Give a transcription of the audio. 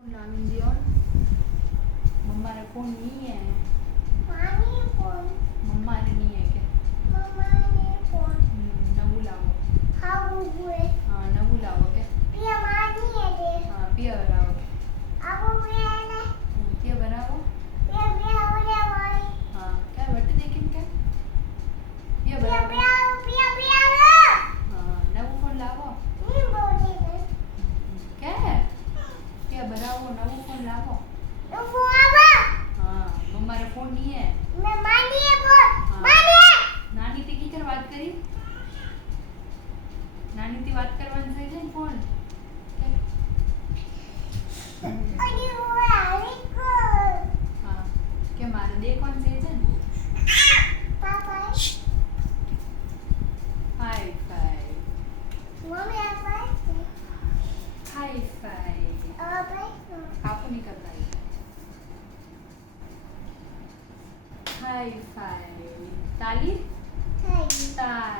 नानी जी और मम्मा रे फोन नहीं है। मानी फोन मम्मा रे नहीं है के मम्मा ने फोन नवू लावो। हाउ हुए हाँ नवू लावो के पिया मानी है दे हाँ पिया बनाओ के अब पिया ने पिया बनाओ। पिया पिया हो रे भाई हाँ क्या बट देखें क्या पिया पिया बनाओ। पिया पिया पिया हाँ नवू फोन लावो नहीं बोली ने क्या है पिया बनाओ नवू फोन लावो। तो वो आवा हाँ मम्मा रे फोन नहीं है। मैं मानी है बोल हाँ। मानी नानी ते की कर बात करी नानी ते बात करवानी सही है फोन अरे वो आई को हाँ के मारे देखवान सही है पापा हाई फाई मम्मी आवा हाई फाई अब आपको नहीं करना है हाई फाई ताली है ताली